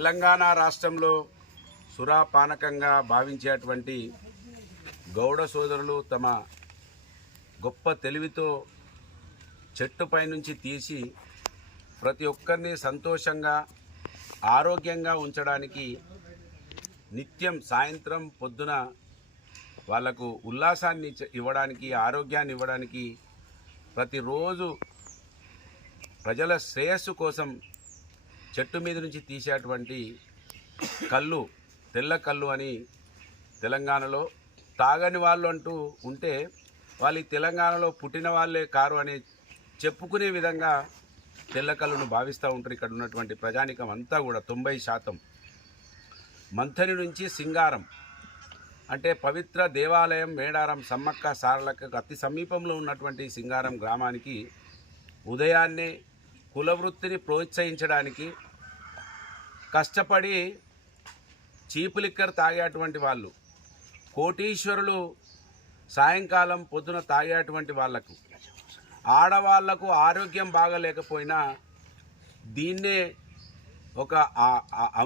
తెలంగాణ రాష్ట్రంలో సురాపానకంగా భావించేటువంటి గౌడ సోదరులు తమ గొప్ప తెలివితో చెట్టుపై నుంచి తీసి ప్రతి ఒక్కరిని సంతోషంగా ఆరోగ్యంగా ఉంచడానికి నిత్యం సాయంత్రం పొద్దున వాళ్లకు ఉల్లాసాన్ని ఇవ్వడానికి ఆరోగ్యాన్ని ఇవ్వడానికి ప్రతిరోజు ప్రజల శ్రేయస్సు కోసం చెట్టు మీద నుంచి తీసేటువంటి కళ్ళు తెల్ల కళ్ళు అని తెలంగాణలో తాగని వాళ్ళు అంటూ ఉంటే వాళ్ళు తెలంగాణలో పుట్టిన వాళ్ళే కారు అని చెప్పుకునే విధంగా తెల్ల కళ్ళును భావిస్తూ ఉంటారు. ఇక్కడ ఉన్నటువంటి ప్రజానికం అంతా కూడా 90% మంథని నుంచి సింగారం అంటే పవిత్ర దేవాలయం మేడారం సమ్మక్క సారలకు అతి సమీపంలో ఉన్నటువంటి సింగారం గ్రామానికి ఉదయాన్నే కులవృత్తిని ప్రోత్సహించడానికి కష్టపడి చీపు లిక్కర్ తాగేటువంటి వాళ్ళు, కోటీశ్వరులు సాయంకాలం పొద్దున తాగేటువంటి వాళ్లకు, ఆడవాళ్లకు ఆరోగ్యం బాగలేకపోయినా దీన్నే ఒక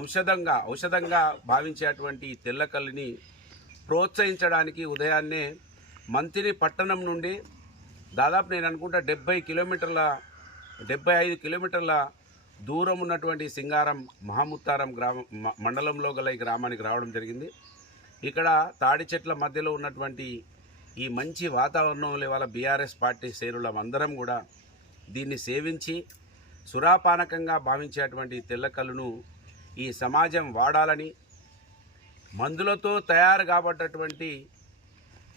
ఔషధంగా భావించేటువంటి తెల్లకల్లిని ప్రోత్సహించడానికి ఉదయాన్నే మంతిని పట్టణం నుండి దాదాపు నేను అనుకుంటా 75 కిలోమీటర్ల దూరం ఉన్నటువంటి సింగారం మహాముత్తారం మండలంలో గల ఈ గ్రామానికి రావడం జరిగింది. ఇక్కడ తాడి చెట్ల మధ్యలో ఉన్నటువంటి ఈ మంచి వాతావరణంలో ఇవాళ బీఆర్ఎస్ పార్టీ శ్రేణులం అందరం కూడా దీన్ని సేవించి సురాపానకంగా భావించేటువంటి తెల్లకల్లును ఈ సమాజం వాడాలని, మందులతో తయారు కాబట్టటువంటి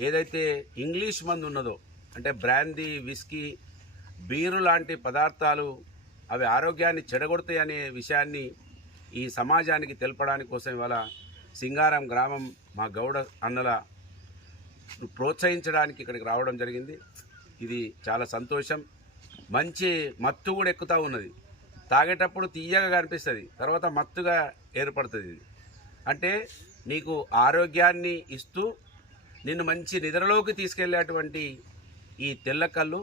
ఏదైతే ఇంగ్లీష్ మందు ఉన్నదో అంటే బ్రాందీ, విస్కీ, బీరు లాంటి పదార్థాలు అవి ఆరోగ్యాన్ని చెడగొడతాయి అనే విషయాన్ని ఈ సమాజానికి తెలపడానికి కోసం ఇవాళ సింగారం గ్రామం మా గౌడ అన్నల ప్రోత్సహించడానికి ఇక్కడికి రావడం జరిగింది. ఇది చాలా సంతోషం. మంచి మత్తు కూడా ఎక్కుతూ ఉన్నది. తాగేటప్పుడు తీయగా కనిపిస్తుంది, తర్వాత మత్తుగా ఏర్పడుతుంది. అంటే నీకు ఆరోగ్యాన్ని ఇస్తూ నిన్ను మంచి నిద్రలోకి తీసుకెళ్లేటువంటి ఈ తెల్లకల్లు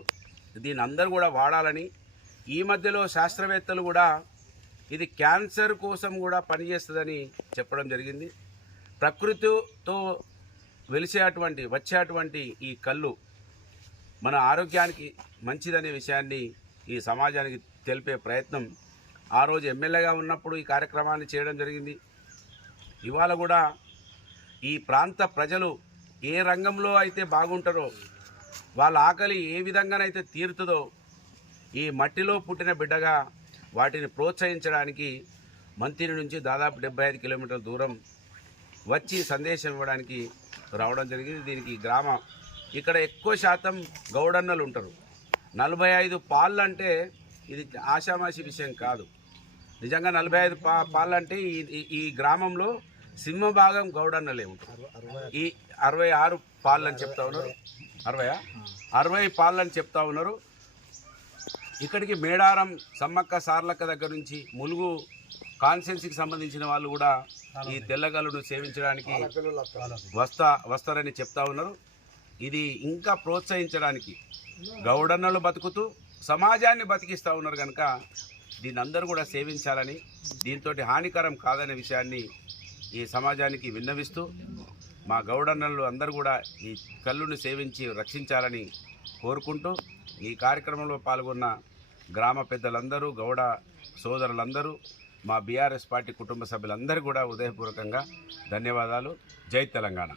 దీన్ని అందరూ కూడా వాడాలని, ఈ మధ్యలో శాస్త్రవేత్తలు కూడా ఇది క్యాన్సర్ కోసం కూడా పనిచేస్తుందని చెప్పడం జరిగింది. ప్రకృతితో వచ్చేటువంటి ఈ కళ్ళు మన ఆరోగ్యానికి మంచిదనే విషయాన్ని ఈ సమాజానికి తెలిపే ప్రయత్నం ఆ రోజు ఎమ్మెల్యేగా ఉన్నప్పుడు ఈ కార్యక్రమాన్ని చేయడం జరిగింది. ఇవాళ కూడా ఈ ప్రాంత ప్రజలు ఏ రంగంలో అయితే బాగుంటారో, వాళ్ళ ఆకలి ఏ విధంగానైతే తీరుతుందో, ఈ మట్టిలో పుట్టిన బిడ్డగా వాటిని ప్రోత్సహించడానికి మంతిని నుంచి దాదాపు 75 కిలోమీటర్ల దూరం వచ్చి సందేశం ఇవ్వడానికి రావడం జరిగింది. దీనికి ఇక్కడ ఎక్కువ శాతం గౌడన్నలు ఉంటారు. 45 పాళ్ళు అంటే ఇది ఆషామాషి విషయం కాదు. నిజంగా 45 పాళ్ళు అంటే ఈ గ్రామంలో సింహభాగం గౌడన్నలే ఉంటారు. ఈ 66 పాళ్ళని చెప్తా ఉన్నారు. 60 పాళ్ళని చెప్తా ఉన్నారు. ఇక్కడికి మేడారం సమ్మక్క సారలక్క దగ్గర నుంచి ములుగు కాన్స్టిట్యున్సీకి సంబంధించిన వాళ్ళు కూడా ఈ తెల్లగల్లును సేవించడానికి వస్తారని చెప్తా ఉన్నారు. ఇది ఇంకా ప్రోత్సహించడానికి గౌడన్నలు బతుకుతూ సమాజాన్ని బతికిస్తూ ఉన్నారు కనుక దీన్ని అందరూ కూడా సేవించాలని, దీంతో హానికరం కాదనే విషయాన్ని ఈ సమాజానికి విన్నవిస్తూ మా గౌడన్నలు అందరూ కూడా ఈ కల్లును సేవించి రక్షించాలని కోరుకుంటూ ఈ కార్యక్రమంలో పాల్గొన్న గ్రామ పెద్దలందరూ, గౌడ సోదరులందరూ, మా బీఆర్ఎస్ పార్టీ కుటుంబ సభ్యులందరూ కూడా హృదయపూర్వకంగా ధన్యవాదాలు. జై తెలంగాణ.